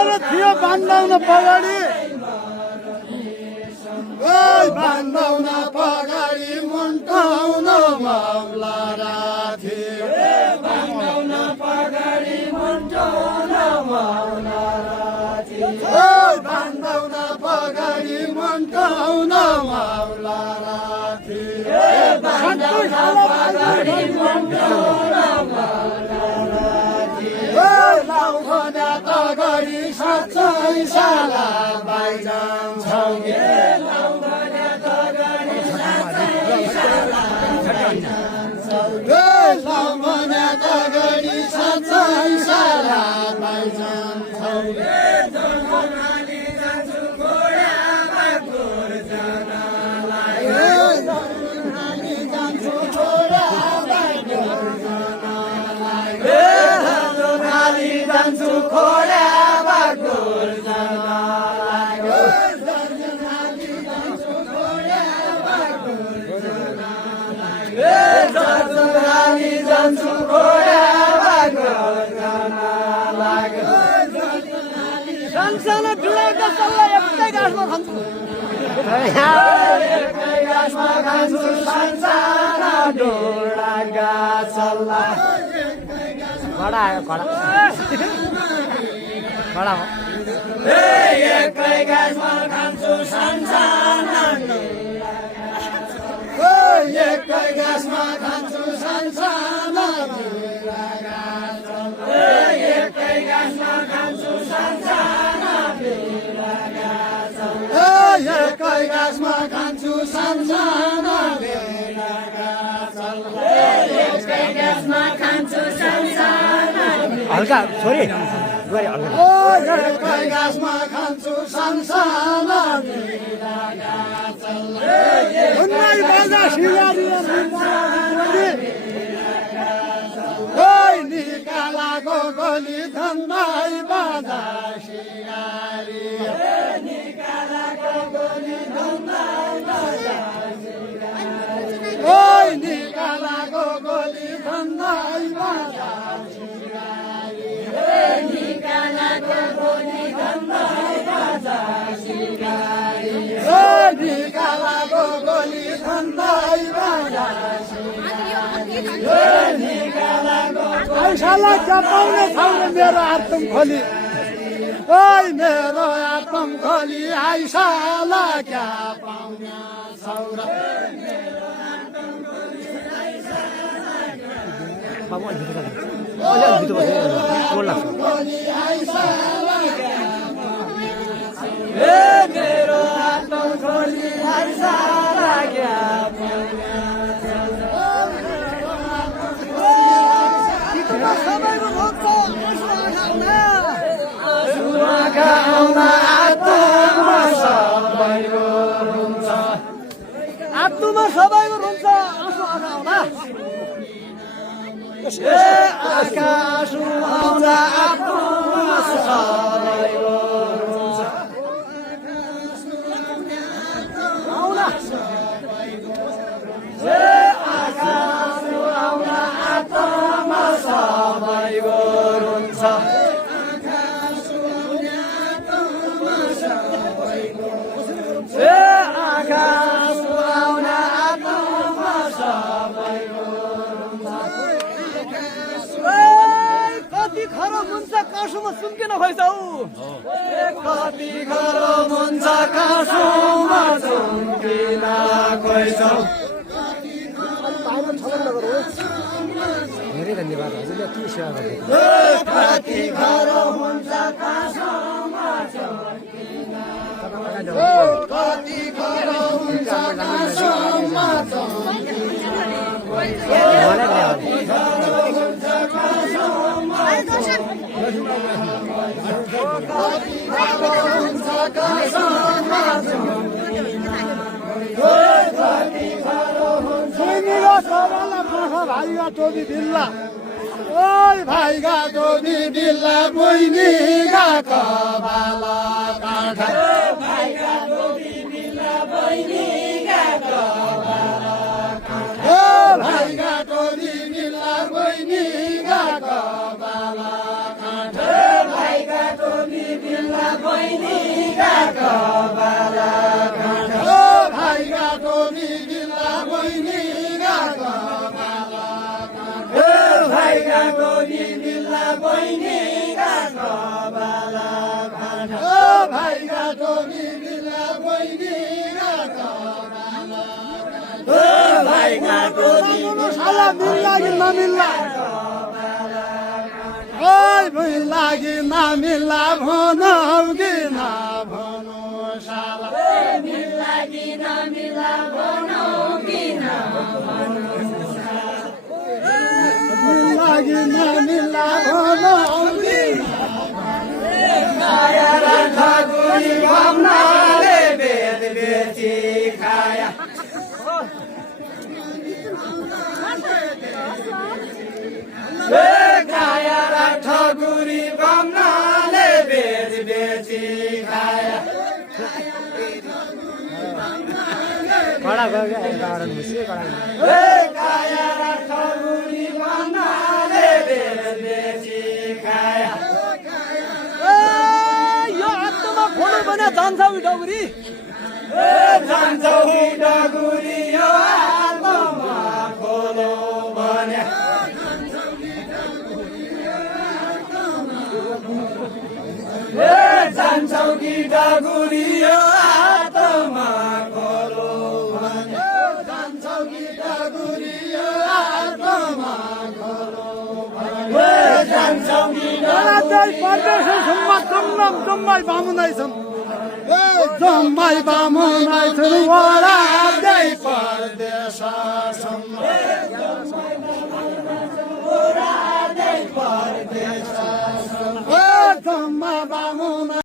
मेरो थियो बान्दाउन पगाडी बान्दाउन पगाडी मुन्टाउन माउला राथे बान्दाउन पगाडी मुन्टाउन माउला राथे बान्दाउन पगाडी मुन्टाउन माउला राथे बान्दाउन पगाडी मुन्टाउन माउला राथे लाउखना तगरी सच्चै साला बाइजान छौगे लाउखना तगरी सच्चै साला बाइजान छौगे लाउखना तगरी सच्चै साला बाइजान छौगे जगनाली जान्छु घोडामा गोर जनालाई जगनाली जान्छु घोडामा गोर जनालाई जगनाली जान्छु घोडामा गोर जनालाई जगनाली जान्छु घोडामा गोर जनालाई जगनाली जान्छु घोडामा गोर जनालाई सानसानो डुडाका सल्लाह एकै गाँसमा खान्छु एकै गाँसमा खान्छु सानसानो डुडाका सल्लाह घोडा आयो घोडा घोडा हो एकै गाँसमा खान्छु सानसानो एकै गाँसमा खान्छु सानसानो एकै गाँसमा खान्छु सानसानो एकै गाँसमा खान्छु सानसानो एकै गाँसमा खान्छु सानसानो हल्का छोरी एकै गाँसमा खान्छु सानसानो निकालाको गोली धन्दाई बाजा सिगारी निकालाको गोली धन्दाई बाजा सिगारी निकालाको गोली धन्दाई बाजा सिगारी निकालाको गोली धन्दाई बाजा सिगारी निकालाको गोली धन्दाई बाजा आइसाला चपाउने छाउने मेरो आत्म खोली ओइ मेरो आत्म खोली आइसाला क्या पाउने सौरा मेरो आत्म खोली आइसाला क्या सबैको भक्त आँखा आउन आत्मा सबैको हुन्छ आत्मा सबैको हुन्छ आँसु आँखा आउन आँखा आँसु आउन आत्मा सबैको हुन्छ आउन आँखा आँसु आउन आत्मा सबैको हुन्छ आँखा आँसु आउन आत्मा सबैको कति खरो हुन्छ काँसुमा सुम्किन खोइछौ कति खरो हुन्छ काँसुमा सुम्किन खोइछौ धेरै धन्यवाद हजुरले के सेवा गर्नु कति खरो हुन्छ काँसुमा सुम्किन कति खरो हुन्छ काँसुमा भाइगा टोपी बिल्ला ओइ भाइगा टोपी बिल्ला बहिनीगा कबाला काँठा भाइगा टोपी बिल्ला बहिनीगा कबाला काँठा भाइगा टोपी बिल्ला बहिनीगा कबाला काँठा भाइगा टोपी बिल्ला बहिनी गाको बाला खाँड ओ भाइ गाको बिल्ला बहिनी गाको बाला खाँड ओ भाइ गाको बिल्ला बहिनी गाको बाला खाँड ओ भाइ गाको बिल्ला बहिनी गाको बाला खाँड ओ भाइ गाको साला मिल्ला कि नमिल्ला ओइ मिल्ला कि नमिल्ला भनौ कि नभनौ साला मिल्ला कि नमिल्ला भनौ कि नभनौ मिल्ला कि नमिल्ला भनौ कि खाया र ठगुरी भम्नाले बेद बेची खाया खाया र ठगुरी भम्नाले बेद बेची खाया खड़ा गयो क्या कारण मुझसे खड़ा खाया र ठगुरी भम्नाले बेद बेची खाया यो हातमा फोन बना जान्छ उ डगुरी जान्छौ डगुरी यो हातमा खोलो भने जान्छौ कि डगुरी यो हातमा खोलो भने जान्छौ कि डगुरी यो हातमा खोलो भने जान्छौ कि जम्माई बामुनाइ छन् जम्माई बामुनाइ छन् वरादै परदेशसम्म वरादै परदेशसम्म जम्मा बामुनाइ